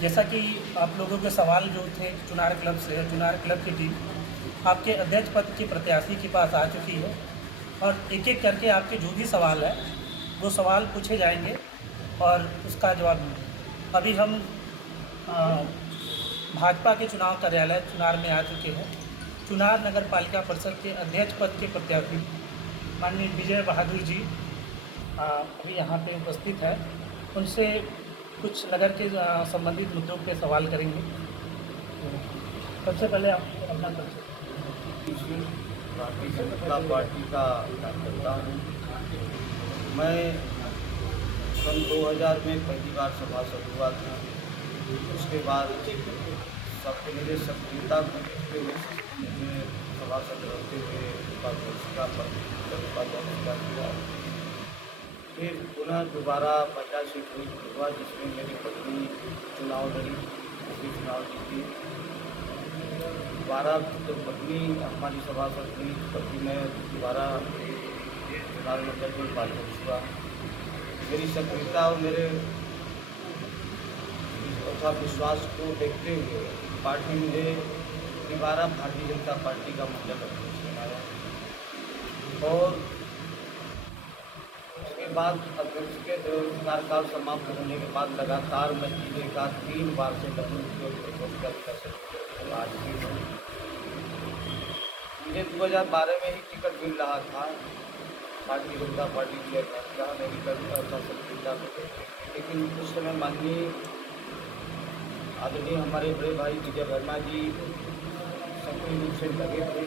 जैसा कि आप लोगों के सवाल जो थे चुनार क्लब से, चुनार क्लब की टीम आपके अध्यक्ष पद के प्रत्याशी के पास आ चुकी है और एक-एक करके आपके जो भी सवाल है, वो सवाल पूछे जाएँगे और उसका जवाब मिलेगा। अभी हम अ, भाजपा के चुनाव कार्यालय चुनार में आ चुके हैं। चुनार नगर पालिका परिषद के अध्यक्ष पद के प्रत्याशी माननीय विजय बहादुर जी अभी यहाँ पे उपस्थित है। उनसे कुछ नगर के संबंधित मुद्दों पे सवाल करेंगे। सबसे पहले आप अपना परिचय। भारतीय जनता पार्टी का कार्यकर्ता हूँ। मैं सन 2000 में पहली बार सभासद हुआ था। उसके बाद सब मेरे सक्रियता को देखते हुए मुझे सभासद रहते हुए उपाध्यक्षता किया। फिर पुनः दोबारा महिला सीट हुआ जिसमें मेरी पत्नी चुनाव लड़ी, उसकी चुनाव जीती। दोबारा जब पत्नी हमारी सभासद हुई तब भी मैं दोबारा चुनाव मंडल में उपाध्यक्ष हुआ। मेरी सक्रियता और मेरे तथा विश्वास को देखते हुए पार्टी मुझे दोबारा भारतीय जनता पार्टी का मंडल अध्यक्ष बनाया और उसके बाद अध्यक्ष के कार्यकाल समाप्त होने के बाद लगातार मैं जिले का 3 बार से आज भी हूँ। मुझे 2012 में ही टिकट मिल रहा था भारतीय जनता पार्टी के अध्यक्ष का, मेरी सक्रियता को, लेकिन उस समय माननीय आदरणीय हमारे बड़े भाई विजय वर्मा जी सक्रिय रूप से लगे थे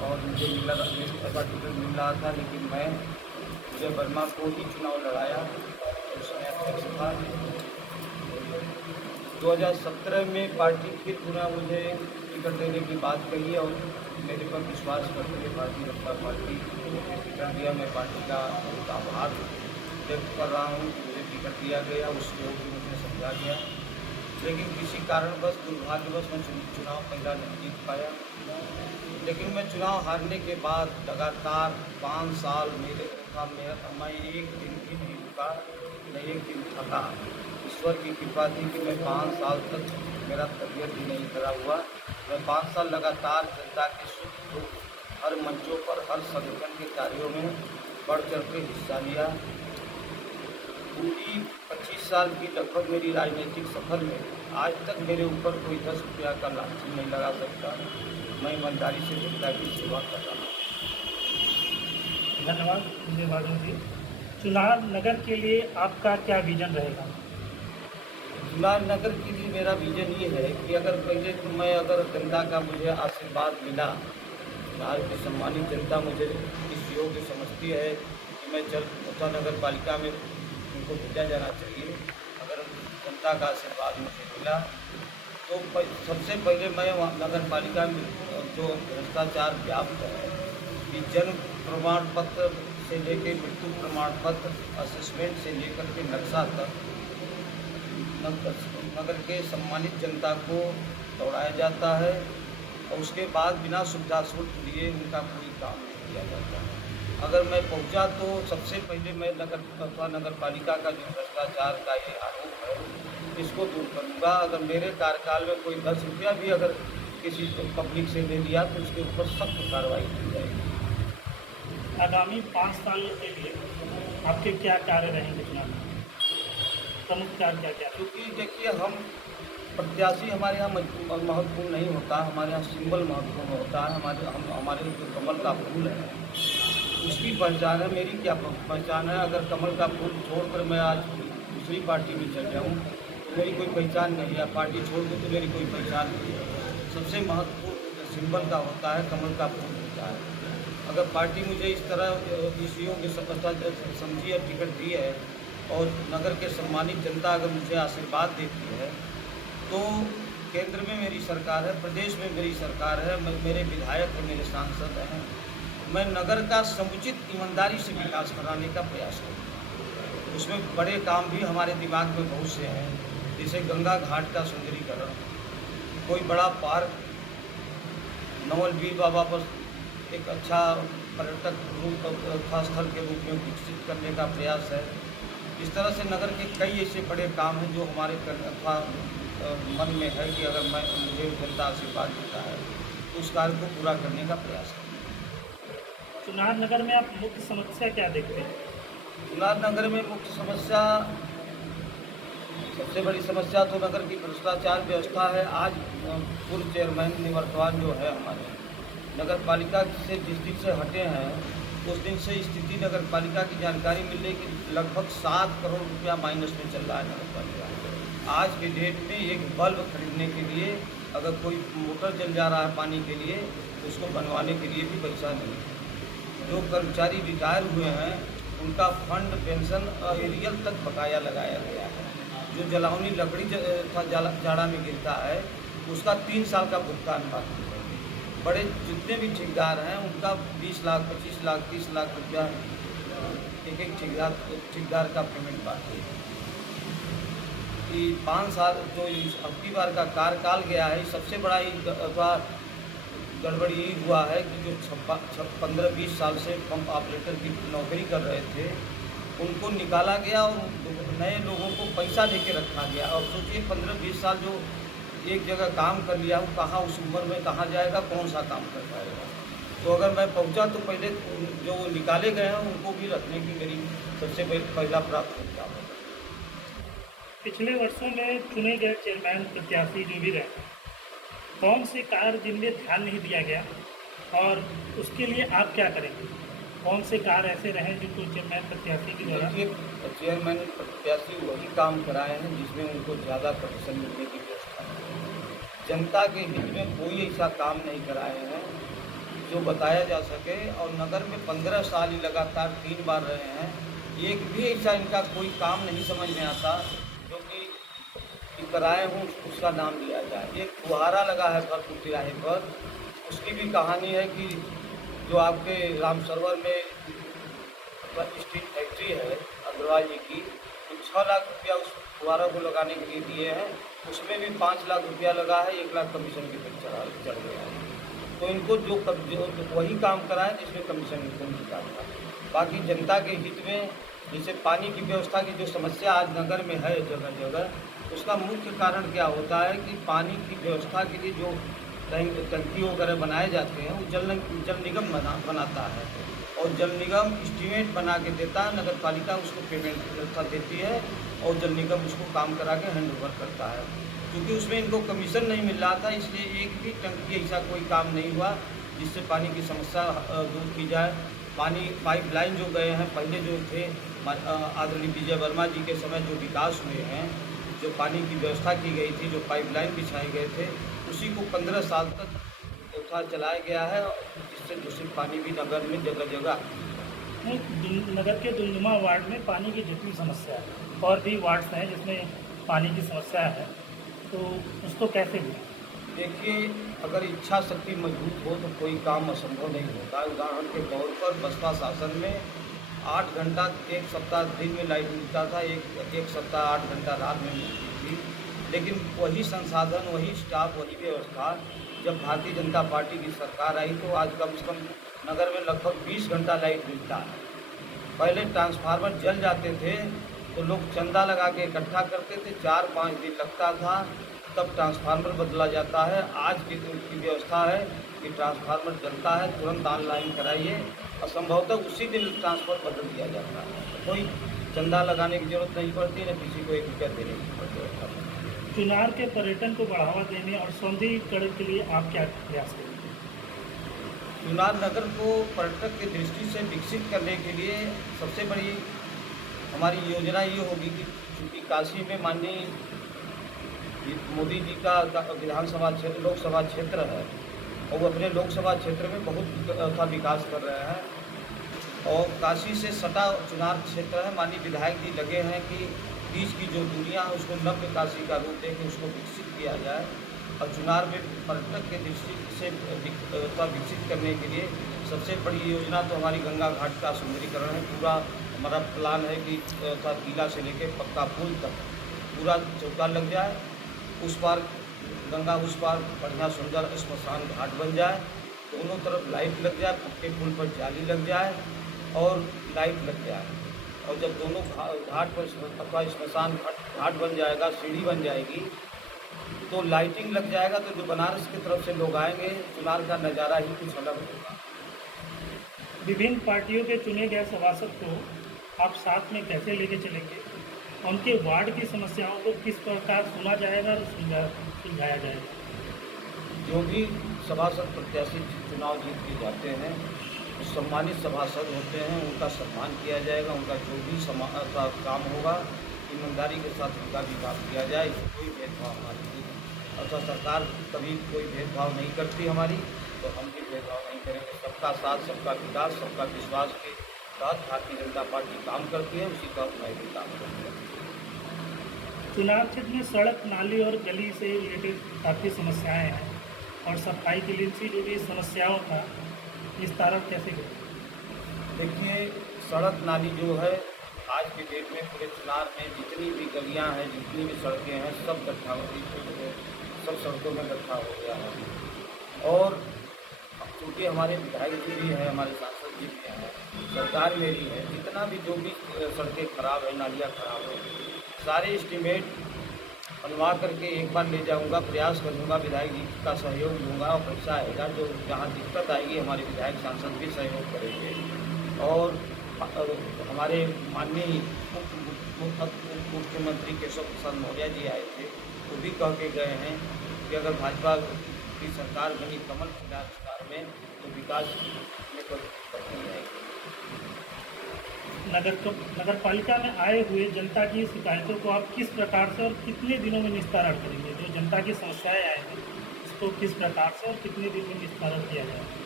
और मुझे टिकट मिल रहा था, लेकिन मैं विजय वर्मा को ही चुनाव लड़ाया और उसमें अध्यक्ष था। 2017 में पार्टी फिर पुनः मुझे टिकट देने की बात कही और मेरे पर विश्वास करते हुए भारतीय जनता पार्टी मुझे टिकट दिया। मैं पार्टी का बहुत आभार व्यक्त कर रहा हूँ कि मुझे टिकट दिया गया, उस योग भी मुझे समझा गया, लेकिन किसी कारणवश दुर्भाग्यवश मैं चुनाव पहला नहीं जीत पाया। लेकिन मैं चुनाव हारने के बाद लगातार 5 साल मेरे मैं एक दिन भी नहीं रुका, न एक दिन थका। ईश्वर की कृपा थी कि मैं 5 साल तक मेरा तबीयत भी नहीं खराब हुआ। मैं 5 साल लगातार जनता के सुख दुख हर मंचों पर, हर संगठन के कार्यों में बढ़ चढ़ के हिस्सा लिया। पूरी 25 साल की लगभग मेरी राजनीतिक सफर में आज तक मेरे ऊपर कोई 10 रुपया का लाठी नहीं लगा सकता। मैं ईमानदारी से जनता की सेवा कर रहा हूँ। धन्यवाद विजय बहादुर जी। चुनार नगर के लिए आपका क्या विजन रहेगा? चुनार नगर के लिए मेरा विजन ये है कि अगर पहले तो मैं जनता का मुझे आशीर्वाद मिला, चुनार की सम्मानित जनता मुझे इस योग्य समझती है कि मैं तथा नगर पालिका में उनको भेजा जाना चाहिए। अगर जनता का आशीर्वाद मुझे मिला तो सबसे पहले मैं नगर पालिका में जो भ्रष्टाचार व्याप्त है कि जन्म प्रमाण पत्र से लेकर मृत्यु प्रमाण पत्र, असेसमेंट से लेकर के नक्शा तक नगर के सम्मानित जनता को दौड़ाया जाता है और उसके बाद बिना सुविधा शुल्क लिए उनका कोई काम नहीं किया जाता। अगर मैं पहुंचा तो सबसे पहले मैं नगर पालिका का जो भ्रष्टाचार का ये आरोप है इसको दूर करूँगा। अगर मेरे कार्यकाल में कोई 10 रुपया भी अगर किसी पब्लिक से ले लिया तो उसके ऊपर सख्त कार्रवाई की जाएगी। आगामी 5 साल के लिए आपके क्या कार्य रहेंगे चुनाव में? प्रमुख कार्य क्या क्या? क्योंकि देखिए हम प्रत्याशी हमारे यहाँ महत्वपूर्ण नहीं होता, हमारे यहाँ सिंबल महत्वपूर्ण होता है। हमारे जो कमल का फूल है उसकी पहचान है। मेरी क्या पहचान है? अगर कमल का फूल छोड़कर मैं आज दूसरी पार्टी में चल जाऊँ तो मेरी कोई पहचान नहीं है। पार्टी छोड़ दूँ तो मेरी कोई पहचान नहीं है। सबसे महत्वपूर्ण सिंबल का होता है, कमल का फूल होता है। अगर पार्टी मुझे इस तरह इस योग्य सफलता समझी और टिकट दी है और नगर के सम्मानित जनता अगर मुझे आशीर्वाद देती है तो केंद्र में मेरी सरकार है, प्रदेश में मेरी सरकार है, मेरे विधायक हैं, मेरे सांसद हैं। मैं नगर का समुचित ईमानदारी से विकास कराने का प्रयास करूँ। उसमें बड़े काम भी हमारे दिमाग में बहुत से हैं, जैसे गंगा घाट का सुंदरीकरण, कोई बड़ा पार्क, नवलवीर बाबा पर एक अच्छा पर्यटक स्थल के रूप में विकसित करने का प्रयास है। इस तरह से नगर के कई ऐसे बड़े काम हैं जो हमारे अथवा मन में है कि अगर मुझे जनता आशीर्वाद देता है तो उस कार्य को पूरा करने का प्रयास करें। चुनार नगर में आप मुख्य समस्या क्या देखते हैं? चुनार नगर में मुख्य समस्या, सबसे बड़ी समस्या तो नगर की भ्रष्टाचार व्यवस्था है। आज पूर्व चेयरमैन निवर्तमान जो है हमारे नगर पालिका से जिस दिन से हटे हैं उस दिन से स्थिति नगर पालिका की जानकारी मिल रही कि लगभग 7 करोड़ रुपया माइनस में चल रहा है नगर पालिका। आज के डेट में एक बल्ब खरीदने के लिए अगर कोई मोटर जल जा रहा है पानी के लिए तो उसको बनवाने के लिए भी पैसा नहीं है। जो कर्मचारी रिटायर हुए हैं उनका फंड पेंशन एरियल तक बकाया लगाया गया है। जो जलावनी लकड़ी जाड़ा में गिरता है उसका 3 साल का भुगतान बाकी है। बड़े जितने भी ठेकेदार हैं उनका 20 लाख 25 लाख 30 लाख रुपया एक ठेकेदार का पेमेंट बाकी है। कि 5 साल जो अबकी बार का कार्यकाल गया है, सबसे बड़ा गड़बड़ी ये हुआ है कि जो 15-20 साल से पंप ऑपरेटर की नौकरी कर रहे थे उनको निकाला गया और नए लोगों को पैसा दे के रखा गया। और सोचिए 15-20 साल जो एक जगह काम कर लिया वो कहाँ उस उम्र में कहाँ जाएगा, कौन सा काम कर पाएगा। तो अगर मैं पहुंचा तो पहले जो निकाले गए हैं उनको भी रखने की मेरी सबसे पहला प्राथमिकता है। पिछले वर्षों में चुने गए चेयरमैन प्रत्याशी जो भी रहे, कौन से कार्य जिनमें ध्यान नहीं दिया गया और उसके लिए आप क्या करेंगे? कौन से कार्य ऐसे रहे जिनको चेयरमैन प्रत्याशी के द्वारा? देखिए, चेयरमैन प्रत्याशी वही काम कराए हैं जिसमें उनको ज़्यादा कमीशन मिलने की व्यवस्था है। जनता के हित में कोई ऐसा काम नहीं कराए हैं जो बताया जा सके। और नगर में 15 साल ही लगातार 3 बार रहे हैं, एक भी ऐसा इनका कोई काम नहीं समझ में आता जो कि कराए हूँ उसका नाम लिया जाए। एक फुहारा लगा है भरपूर तिराहे पर, उसकी भी कहानी है कि जो आपके राम सरोवर में स्टील फैक्ट्री है अग्रवाल जी की, तो 6 लाख रुपया उस फुहारा को लगाने के लिए दिए हैं, उसमें भी 5 लाख रुपया लगा है, 1 लाख कमीशन के पे चढ़ गया है। तो इनको जो वही काम कराएं जिसमें कमीशन इनको मिलता था। बाकी जनता के हित में जैसे पानी की व्यवस्था की जो समस्या आज नगर में है जगह जगह, उसका मुख्य कारण क्या होता है कि पानी की व्यवस्था के लिए जो टंकी वगैरह बनाए जाते हैं वो जल निगम बनाता है और जल निगम एस्टीमेट बना के देता है, नगर पालिका उसको पेमेंट व्यवस्था देती है और जल निगम उसको काम करा के हैंड ओवर करता है। क्योंकि उसमें इनको कमीशन नहीं मिल रहा था, इसलिए एक भी टंकी ऐसा कोई काम नहीं हुआ जिससे पानी की समस्या दूर की जाए। पानी पाइपलाइन जो गए हैं पहले जो थे आदरणीय विजय वर्मा जी के समय जो विकास हुए हैं, जो पानी की व्यवस्था की गई थी, जो पाइपलाइन बिछाए गए थे, उसी को 15 साल तक चलाया गया है, जिससे दूषित पानी भी नगर में जगह जगह। नगर के दुलनुमा वार्ड में पानी की जितनी समस्या है और भी वार्ड्स हैं जिसमें पानी की समस्या है, तो उसको कैसे भी? देखिए, अगर इच्छा शक्ति मजबूत हो तो कोई काम असंभव नहीं होता। उदाहरण के तौर पर बसपा शासन में 8 घंटा एक सप्ताह दिन में लाइट मिलता था, एक सप्ताह 8 घंटा रात में मिलती थी। लेकिन वही संसाधन, वही स्टाफ, वही व्यवस्था जब भारतीय जनता पार्टी की सरकार आई तो आज कम से कम नगर में लगभग 20 घंटा लाइट मिलता है। पहले ट्रांसफार्मर जल जाते थे तो लोग चंदा लगा के इकट्ठा करते थे, 4-5 दिन लगता था तब ट्रांसफार्मर बदला जाता है। आज की व्यवस्था है कि ट्रांसफार्मर जलता है, तुरंत ऑनलाइन कराइए, असंभवतः उसी दिन ट्रांसफर बदल दिया जाता है। कोई चंदा लगाने की जरूरत नहीं पड़ती, न किसी को 1 रुपया देने की जरूरत पड़ती। चुनार के पर्यटन को बढ़ावा देने और सौंदर्यीकरण के लिए आप क्या प्रयास करेंगे? चुनार नगर को पर्यटक की दृष्टि से विकसित करने के लिए सबसे बड़ी हमारी योजना ये होगी कि चूँकि काशी में माननीय मोदी जी का विधानसभा क्षेत्र, लोकसभा क्षेत्र है और वो अपने लोकसभा क्षेत्र में बहुत विकास कर रहे हैं और काशी से सटा चुनार क्षेत्र है। माननीय विधायक जी लगे हैं कि बीच की जो दुनिया है उसको नव्य काशी का रूप देकर उसको विकसित किया जाए और चुनार में पर्यटक के दृष्टि से विकसित करने के लिए सबसे बड़ी योजना तो हमारी गंगा घाट का सुंदरीकरण है। पूरा हमारा प्लान है कि किला से लेकर पक्का पुल तक पूरा चौका लग जाए, उस पार गंगा उस पार बढ़िया सुंदर स्मशान घाट बन जाए, दोनों तरफ लाइट लग जाए, पक्के पुल पर जाली लग जाए और लाइट लग जाए। और जब दोनों घाट पर अथवा स्मशान घाट बन जाएगा, सीढ़ी बन जाएगी, तो लाइटिंग लग जाएगा, तो जो बनारस की तरफ से लोग आएंगे, चुनार का नज़ारा ही कुछ अलग होगा। विभिन्न पार्टियों के चुने गए सभासद को आप साथ में कैसे लेके चलेंगे? उनके वार्ड की समस्याओं को किस प्रकार सुना जाएगा और सुलझाया जाएगा? जो भी सभासद प्रत्याशी चुनाव जीत के जाते हैं, सम्मानित सभासद होते हैं, उनका सम्मान किया जाएगा। उनका जो भी काम होगा, ईमानदारी के साथ उनका भी काम किया जाए। इसमें कोई भेदभाव हमारी नहीं है। अर्थात सरकार कभी कोई भेदभाव नहीं करती हमारी, तो हम भी भेदभाव नहीं करेंगे। सबका साथ, सबका विकास, सबका विश्वास के तहत भारतीय जनता पार्टी काम करती है, उसी तहत मैं भी काम करती हूँ। चुनाव क्षेत्र में सड़क, नाली और गली से रिलेटेड काफ़ी समस्याएं हैं और सफाई के लिए जो भी समस्याओं का निस्तारण कैसे करें? देखिए, सड़क नाली जो है आज के डेट में पूरे चुनार में जितनी भी गलियां हैं, जितनी भी सड़कें हैं, सब गड्ढा सब सड़कों में गड्ढा हो गया है। और क्योंकि हमारे विधायक जी भी हैं, हमारे सांसद जी भी हैं, सरकार मेरी है, जितना भी जो भी सड़कें खराब है, नालियाँ खराब है, सारे एस्टीमेट बनवा करके एक बार ले जाऊंगा, प्रयास करूंगा, विधायक जी का सहयोग लूँगा और पैसा आएगा। जो जहाँ दिक्कत आएगी हमारे विधायक सांसद भी सहयोग करेंगे। और हमारे माननीय मुख्यमंत्री केशव प्रसाद मौर्य जी आए थे, वो भी कह के गए हैं कि अगर भाजपा की सरकार बनी कमल की सरकार में, तो विकास में कोई दिक्कत नहीं आएगी। नगर पालिका में आए हुए जनता की शिकायतों को आप किस प्रकार से और कितने दिनों में निस्तारण करेंगे? जो जनता की समस्याएं आएंगी उसको किस प्रकार से और कितने दिन में निस्तारण किया जाएगा?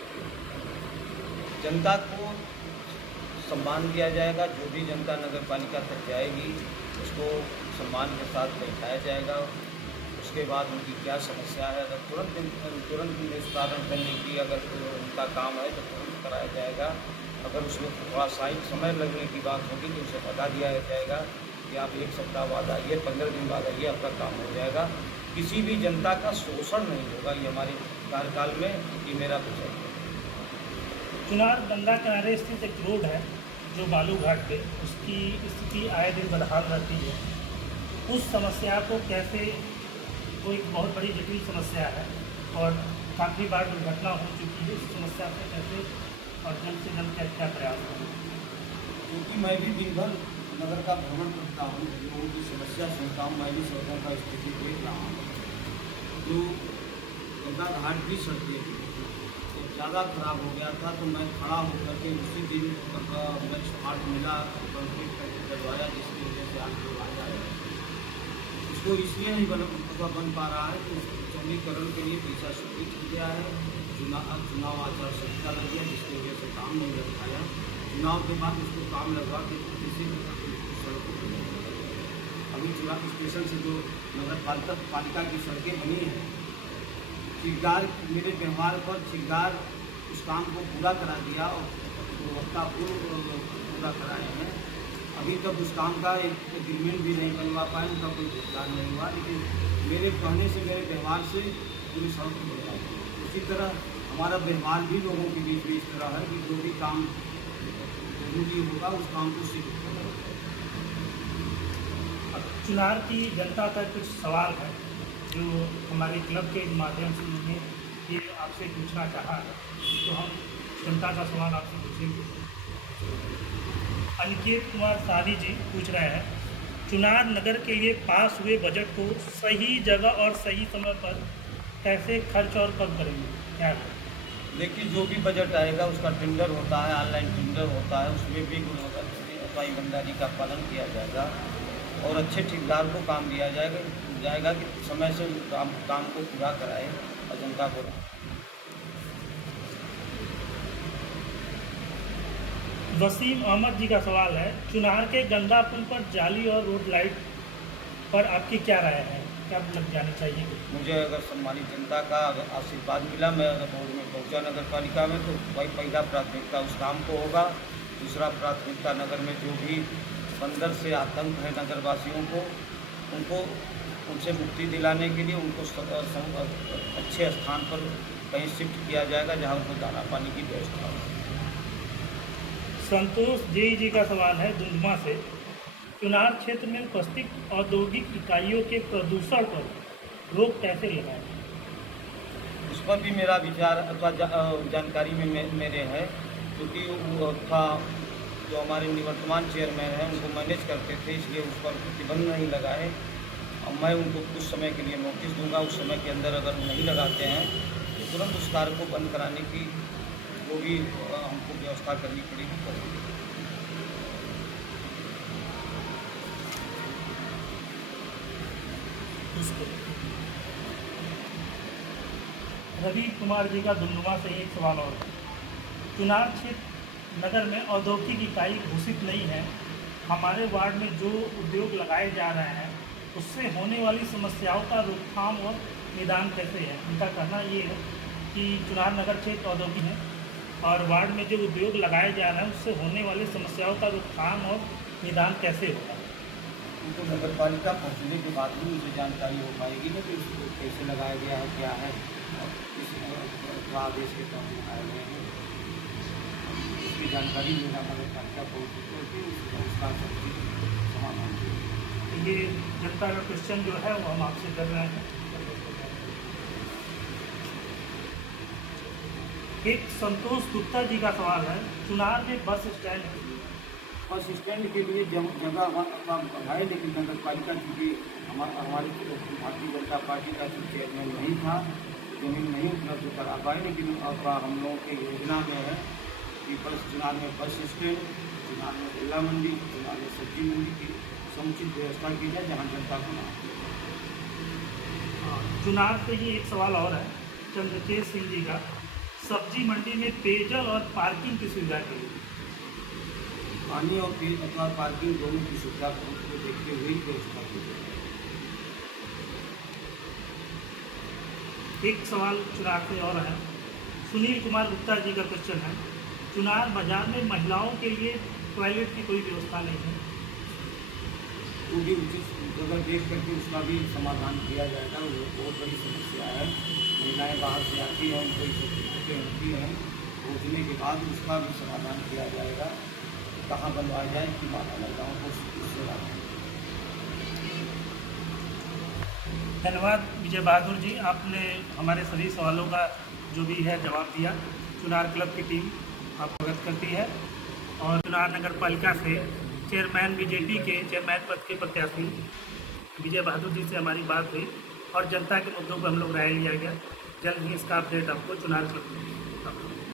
जनता को सम्मान दिया जाएगा। जो भी जनता नगर पालिका तक जाएगी, उसको सम्मान के साथ बैठाया जाएगा। उसके बाद उनकी क्या समस्या है, अगर तुरंत निस्तारण करने की अगर उनका काम है, तो तुरंत कराया जाएगा। अगर उसमें थोड़ा समय लगने की बात होगी, तो उसे बता दिया जाएगा कि आप 1 सप्ताह बाद आइए, 15 दिन बाद आइए, आपका काम हो जाएगा। किसी भी जनता का शोषण नहीं होगा। ये हमारे कार्यकाल में ये मेरा विजन है। चुनार गंगा किनारे स्थित एक रोड है जो बालू घाट पे, उसकी स्थिति आए दिन बदहाल रहती है। उस समस्या को कैसे, वो एक बहुत बड़ी जटिल समस्या है और काफ़ी बार दुर्घटना हो चुकी है। इस समस्या से कैसे और जल्द से जल्द क्या प्रयास करें? क्योंकि मैं भी दिन भर नगर का भ्रमण करता हूँ, लोगों की समस्या सुनता हूँ, मैं भी सड़कों का स्थिति देख रहा हूँ। जो गंगा घाट की सड़कें जब ज़्यादा खराब हो गया था, तो मैं खड़ा होकर के उसी दिन मैं स्पाट मिला, कंक्रीट करके डलवाया, जिसकी वजह से आज लोग आ जाए। इसको इसलिए नहीं बन पा रहा है कि उसको चौड़ीकरण के लिए पैसा स्वीकृत हो गया है। चुनाव आचार संहिता लग गया, जिसकी वजह से काम नहीं लग पाया। चुनाव के बाद उसको काम लगवा के किसी सड़कों पर अभी चुनाव स्टेशन से जो नगर पालिका की सड़कें बनी हैं, ठेकेदार मेरे व्यवहार पर ठेकेदार उस काम को पूरा करा दिया और गुणवत्तापूर्ण पूरा कराए हैं। अभी तक उस काम का एक एग्रीमेंट भी नहीं बनवा पाए, उनका कोई भुगतान नहीं हुआ। लेकिन मेरे कहने से, मेरे व्यवहार से पूरी सड़क बनवाई। उसी तरह हमारा व्यवहार भी लोगों के बीच में इस तरह है कि जो भी काम जरूरी होगा उस काम को शीघ्र करें। चुनार की जनता का कुछ सवाल है जो हमारे क्लब के माध्यम से उन्होंने ये आपसे पूछना चाहा है, तो हम जनता का सवाल आपसे पूछेंगे। अनिकेत कुमार सादी जी पूछ रहे हैं, चुनार नगर के लिए पास हुए बजट को सही जगह और सही समय पर कैसे खर्च और कब करेंगे, क्या है? देखिए, जो भी बजट आएगा उसका टेंडर होता है, ऑनलाइन टेंडर होता है, उसमें भी गुणवत्ता अथवा ईमानदारी का पालन किया जाएगा और अच्छे ठेकेदार को काम दिया जाएगा कि समय से काम को पूरा कराए और जनता को। वसीम अहमद जी का सवाल है, चुनार के गंगा पुल पर जाली और रोड लाइट पर आपकी क्या राय है, कब लग जानी चाहिए? मुझे अगर सम्मानित जनता का आशीर्वाद मिला, मैं अगर बोर्ड में पहुंचा नगर पालिका में, तो वही पहला प्राथमिकता उस काम को होगा। दूसरा प्राथमिकता नगर में जो भी बंदर से आतंक है नगरवासियों को, उनसे मुक्ति दिलाने के लिए उनको अच्छे स्थान पर कहीं शिफ्ट किया जाएगा जहां उनको दाना पानी की व्यवस्था हो। संतोष जी का सवाल है धुंधुमा से। चुनार क्षेत्र में उपस्थित औद्योगिक इकाइयों के प्रदूषण पर रोक कैसे लगाएं? उस पर भी मेरा विचार अथवा जानकारी में मेरे है, क्योंकि वो था जो हमारे निवर्तमान चेयरमैन हैं उनको मैनेज करते थे, इसलिए उस पर प्रतिबंध नहीं लगाए। अब मैं उनको कुछ समय के लिए नोटिस दूंगा, उस समय के अंदर अगर नहीं लगाते हैं तो तुरंत उस कार्य को बंद कराने की जो भी हमको व्यवस्था करनी पड़ेगी करेंगे। उसको रवि कुमार जी का धुंधुमा से एक सवाल और है। चुनार क्षेत्र नगर में औद्योगिक इकाई घोषित नहीं है, हमारे वार्ड में जो उद्योग लगाए जा रहे हैं उससे होने वाली समस्याओं का रोकथाम और निदान कैसे है? इनका कहना ये है कि चुनार नगर क्षेत्र औद्योगिक है और वार्ड में जो उद्योग लगाए जा रहे हैं उससे होने वाली समस्याओं का रोकथाम और निदान कैसे होगा? उनको नगर पालिका पहुँचने के बाद भी मुझे जानकारी हो पाएगी ना कि उसको कैसे लगाया गया है, क्या है और किस आदेश के तहत लगाए गए हैं, उसकी जानकारी लेना नगर पालिका पहुँचती तो उसका सबकी समाधान होगा। ये जनता का क्वेश्चन जो है वो हम आपसे कर रहे हैं। एक संतोष गुप्ता जी का सवाल है, चुनार में बस स्टैंड है। बस स्टैंड के लिए जगह है, लेकिन नगर पालिका चूँकि हमारी भारतीय जनता पार्टी का चेयरमैन नहीं था, जमीन नहीं उपलब्ध करा पाए, लेकिन अब हम लोगों की योजना में है कि बस चुनार में बस स्टैंड, चुनार में केला मंडी, चुनार में सब्जी मंडी की समुचित व्यवस्था की जाए जहाँ जनता को ना। चुनार से ही एक सवाल और है चंद्रकेश सिंह जी का, सब्जी मंडी में पेयजल और पार्किंग की सुविधा के लिए पानी और पेय अथवा पार्किंग दोनों की सुविधा को देखते हुए व्यवस्था की जाए। एक सवाल चुनार से और है, सुनील कुमार गुप्ता जी का क्वेश्चन है, चुनार बाजार में महिलाओं के लिए टॉयलेट की कोई व्यवस्था नहीं है। वो भी उचित जगह देख करके उसका भी समाधान किया जाएगा। वो बहुत बड़ी समस्या है, महिलाएं बाहर से आती हैं, उनको दिक्कतें होती हैं, पहुँचने के बाद उसका भी समाधान किया जाएगा, कहाँ बनवाया जाए कि माता महिलाओं को उससे लाभ। धन्यवाद विजय बहादुर जी, आपने हमारे सभी सवालों का जो भी है जवाब दिया। चुनार क्लब की टीम आपको अवगत करती है और चुनार नगर पालिका से चेयरमैन बीजेपी के चेयरमैन पद के प्रत्याशी विजय बहादुर जी से हमारी बात हुई और जनता के मुद्दों पर हम लोग राय लिया गया। जल्द ही इसका अपडेट आपको चुनार क्लब